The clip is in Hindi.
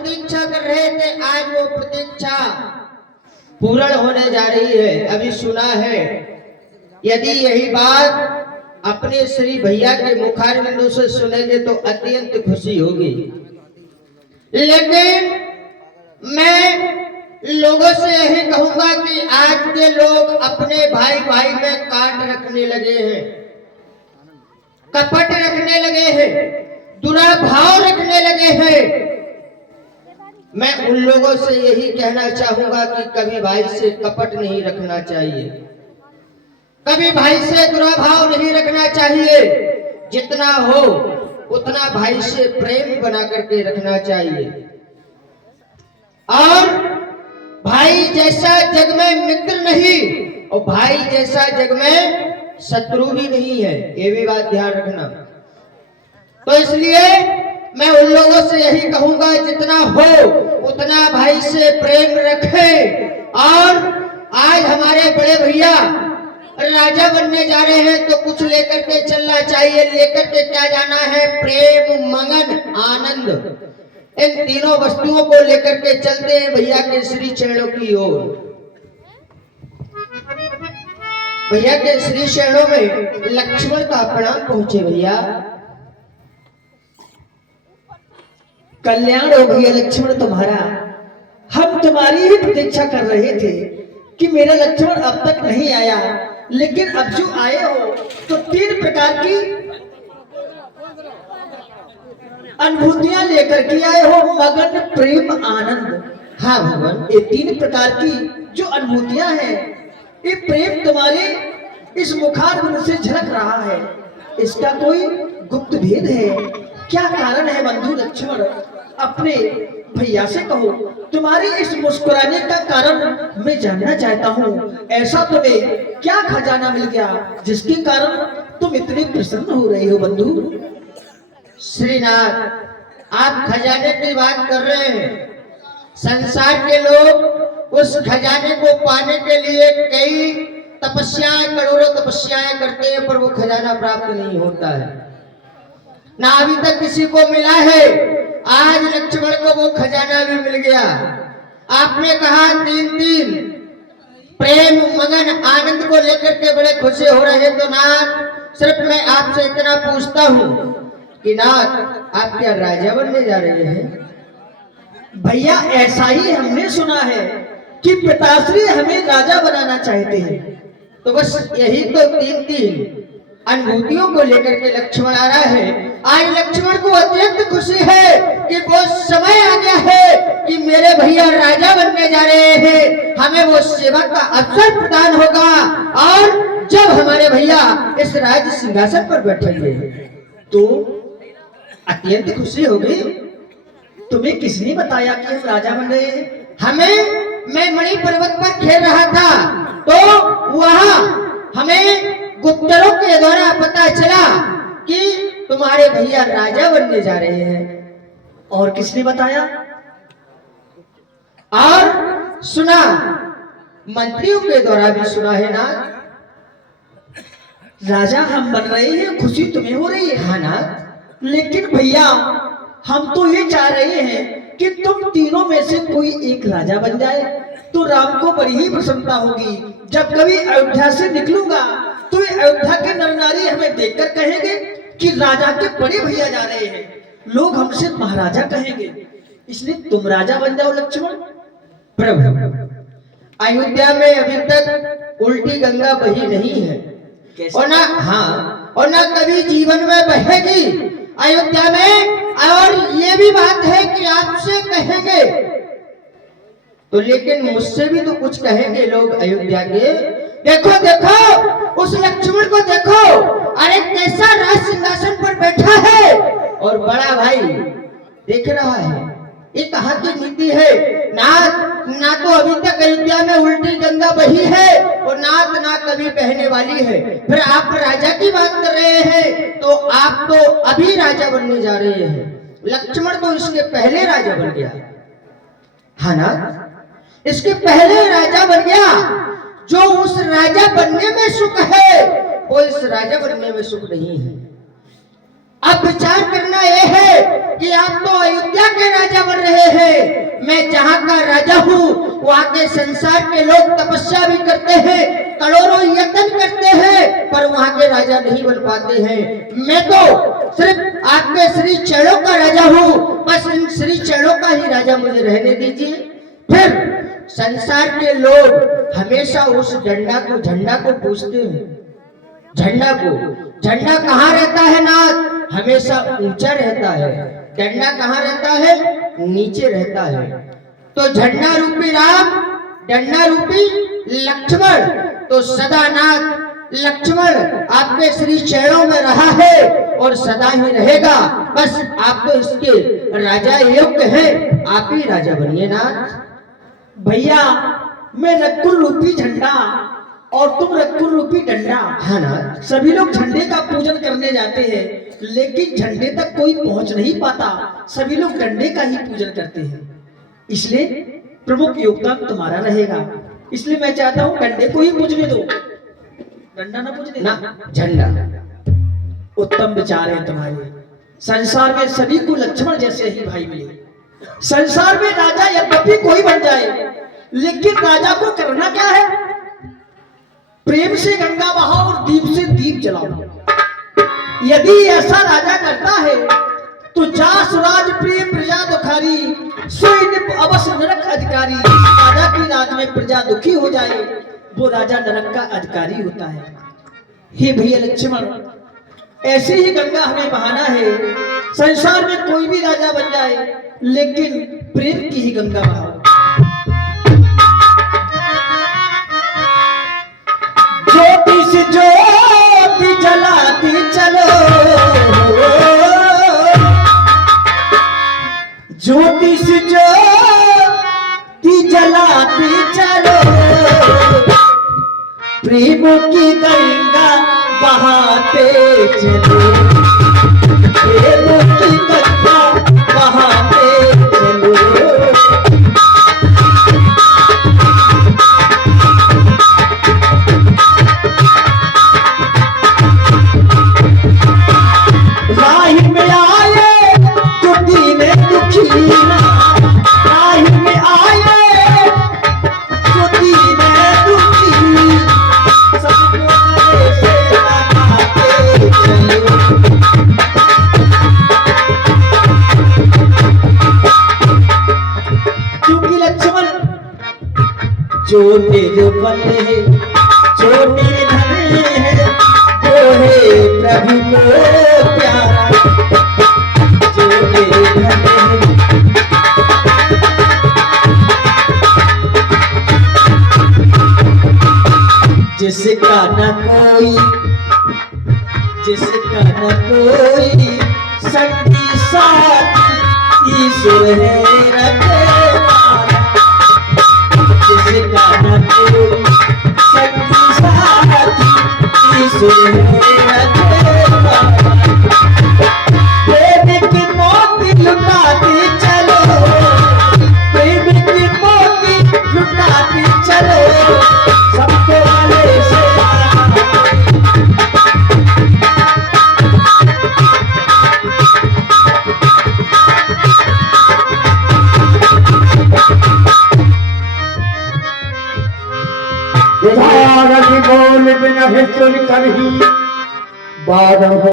प्रतीक्षा कर रहे थे, आज वो प्रतीक्षा पूर्ण होने जा रही है। अभी सुना है, यदि यही बात अपने श्री भैया के मुखारबिंदों से सुनेंगे तो अत्यंत खुशी होगी। लेकिन मैं लोगों से यही कहूंगा कि आज के लोग अपने भाई भाई में काट रखने लगे हैं, कपट रखने लगे हैं, दुराभाव रखने लगे हैं। मैं उन लोगों से यही कहना चाहूंगा कि कभी भाई से कपट नहीं रखना चाहिए, कभी भाई से दुराभाव नहीं रखना चाहिए। जितना हो उतना भाई से प्रेम बना करके रखना चाहिए। और भाई जैसा जग में मित्र नहीं और भाई जैसा जग में शत्रु भी नहीं है, ये भी बात ध्यान रखना। तो इसलिए मैं उन लोगों से यही कहूंगा, जितना हो उतना भाई से प्रेम रखें। और आज हमारे बड़े भैया राजा बनने जा रहे हैं तो कुछ लेकर के चलना चाहिए। लेकर के क्या जाना है? प्रेम, मगन, आनंद, इन तीनों वस्तुओं को लेकर के चलते हैं भैया के श्री चरणों की ओर। भैया के श्री चरणों में लक्ष्मण का प्रणाम पहुंचे। भैया कल्याण हो भैया लक्ष्मण तुम्हारा। हम तुम्हारी ही प्रतीक्षा कर रहे थे कि मेरा लक्ष्मण अब तक नहीं आया, लेकिन अब जो आए हो तो 3 प्रकार की अनुभूतियां लेकर के आए हो, मगन, प्रेम, आनंद। हाँ भगवान, ये 3 प्रकार की जो अनुभूतियां हैं, ये प्रेम तुम्हारे इस मुखारबिंद से झलक रहा है। इसका कोई गुप्त भेद है? क्या कारण है बंधु लक्ष्मण? अपने भैया से कहो। तुम्हारी इस मुस्कुराने का कारण मैं जानना चाहता हूँ। ऐसा तुम्हें क्या खजाना मिल गया जिसके कारण तुम इतने प्रसन्न हो रहे हो बंधु? श्रीनाथ, आप खजाने की बात कर रहे हैं। संसार के लोग उस खजाने को पाने के लिए कई तपस्याएं, करोड़ों तपस्याएं करते हैं, पर वो खजाना प्राप्त नहीं होता है, ना अभी तक किसी को मिला है। आज लक्ष्मण को वो खजाना भी मिल गया। आपने कहा 3 प्रेम, मगन, आनंद को लेकर के बड़े खुशी हो रहे हैं। तो नाथ, सिर्फ मैं आपसे इतना पूछता हूँ कि नाथ, आप क्या राजा बनने जा रहे हैं? भैया ऐसा ही हमने सुना है कि पिताश्री हमें राजा बनाना चाहते हैं। तो बस यही तो 3 अनुभूतियों को लेकर के लक्ष्मण आ रहा है। आज लक्ष्मण को अत्यंत खुशी है कि वो समय आ गया है कि मेरे भैया राजा बनने जा रहे हैं, हमें वो सेवा का अवसर प्रदान होगा। और जब हमारे भैया इस राज सिंहासन पर बैठेंगे तो अत्यंत खुशी होगी। तुम्हें किसने बताया कि हम राजा बन रहे हैं? मैं मणि पर्वत पर खेल रहा था तो वहां हमें गुप्तरों के द्वारा पता चला कि तुम्हारे भैया राजा बनने जा रहे हैं। और किसने बताया? और सुना, मंत्रियों के द्वारा भी सुना है ना। राजा हम बन रहे हैं, खुशी तुम्हें हो रही है? हाँ ना। लेकिन भैया हम तो ये चाह रहे हैं कि तुम तीनों में से कोई एक राजा बन जाए तो राम को बड़ी ही प्रसन्नता होगी। जब कभी अयोध्या से निकलूंगा तो अयोध्या के नर नारी हमें देखकर कहेंगे कि राजा के बड़े भैया जा रहे हैं, लोग हमसे महाराजा कहेंगे। इसलिए तुम राजा बन जाओ लक्ष्मण। प्रभु, अयोध्या में अभी तक उल्टी गंगा बही नहीं है। और ना, हाँ, और ना कभी जीवन में बहेगी अयोध्या में। और ये भी बात है कि आपसे कहेंगे तो, लेकिन मुझसे भी तो कुछ कहेंगे लोग अयोध्या के। देखो देखो उस लक्ष्मण को देखो, अरे कैसा राज सिंहासन पर बैठा है और बड़ा भाई देख रहा है। ये कहाँ की नीति है? ना तो अभी तक अयोध्या में उल्टी गंगा बही है और ना कभी बहने वाली है। फिर आप राजा की बात कर रहे हैं तो आप तो अभी राजा बनने जा रहे हैं। लक्ष्मण तो इसके पहले राजा बन गया, हाँ ना? इसके पहले राजा बन गया। जो उस राजा बनने में सुख है वो इस राजा बनने में सुख नहीं है। अब विचार करना यह है कि आप तो अयोध्या के राजा बन रहे हैं, मैं जहाँ का राजा हूँ वहाँ के संसार के लोग तपस्या भी करते हैं, करोड़ों यत्न करते हैं, पर वहाँ के राजा नहीं बन पाते हैं। मैं तो सिर्फ आपके श्री चरणों का राजा हूँ, बस इन श्री चरणों का ही राजा मुझे रहने दीजिए। फिर संसार के लोग हमेशा उस झंडा को पूछते हैं, झंडा कहाँ रहता है नाथ? हमेशा ऊंचा रहता है। डंडा कहाँ रहता है? नीचे रहता है। तो झंडा रूपी राम, डंडा रूपी लक्ष्मण, तो सदा नाथ लक्ष्मण आपके श्री चरणों में रहा है और सदा ही रहेगा। बस आप तो इसके राजा योग्य हैं, आप ही राजा बनिए नाथ। भैया मैं रघुकुल रूपी झंडा और तुम रघुकुल रूपी डंडा। हाँ नाथ। सभी लोग झंडे का पूजन करने जाते हैं, लेकिन झंडे तक कोई पहुंच नहीं पाता, सभी लोग डंडे का ही पूजन करते हैं। इसलिए प्रमुख योगदान तुम्हारा रहेगा, इसलिए मैं चाहता हूँ डंडे को ही पूजने दो, डंडा ना पूजने ना, झंडा। उत्तम विचार है तुम्हारे। संसार में सभी को लक्ष्मण जैसे ही भाई मिले। संसार में राजा यद्यपि कोई बन जाए, लेकिन राजा को करना क्या है? प्रेम से गंगा बहाओ और दीप से दीप जलाओ। यदि ऐसा राजा करता है तो जा सुराज प्रेम प्रजा दुखारी, सोई निप अवश्य नरक अधिकारी। राजा की राज में प्रजा दुखी हो जाए, वो राजा नरक का अधिकारी होता है। हे भैया लक्ष्मण, ऐसे ही गंगा हमें बहाना है। संसार में कोई भी राजा बन जाए, लेकिन प्रेम की ही गंगा बहाओ। ज्योति से ज्योति जलाती चलो, ज्योति से ज्योति जलाती चलो, प्रेम की गंगा बहाते चलो, प्रेम की गंगा बहाते चलो। राही में आए जो दीने दुखी, राही में आए जो दीने दुखी, सबको से लगाते चलो। क्योंकि लक्ष्मण जो निर्बल है, जो निर्धन है, वो है प्रभु को प्यारा। जो निर्धन है, जिसका न कोई संगी साथी, ईश्वर है रखवाला। जिसका न कोई संगी साथी, ईश्वर है रखवाला। प्रेम की मोती लुटाती चलो, प्रेम की मोती लुटाती चलो, सबको वाले से बोल बिना सुन कर ही बादल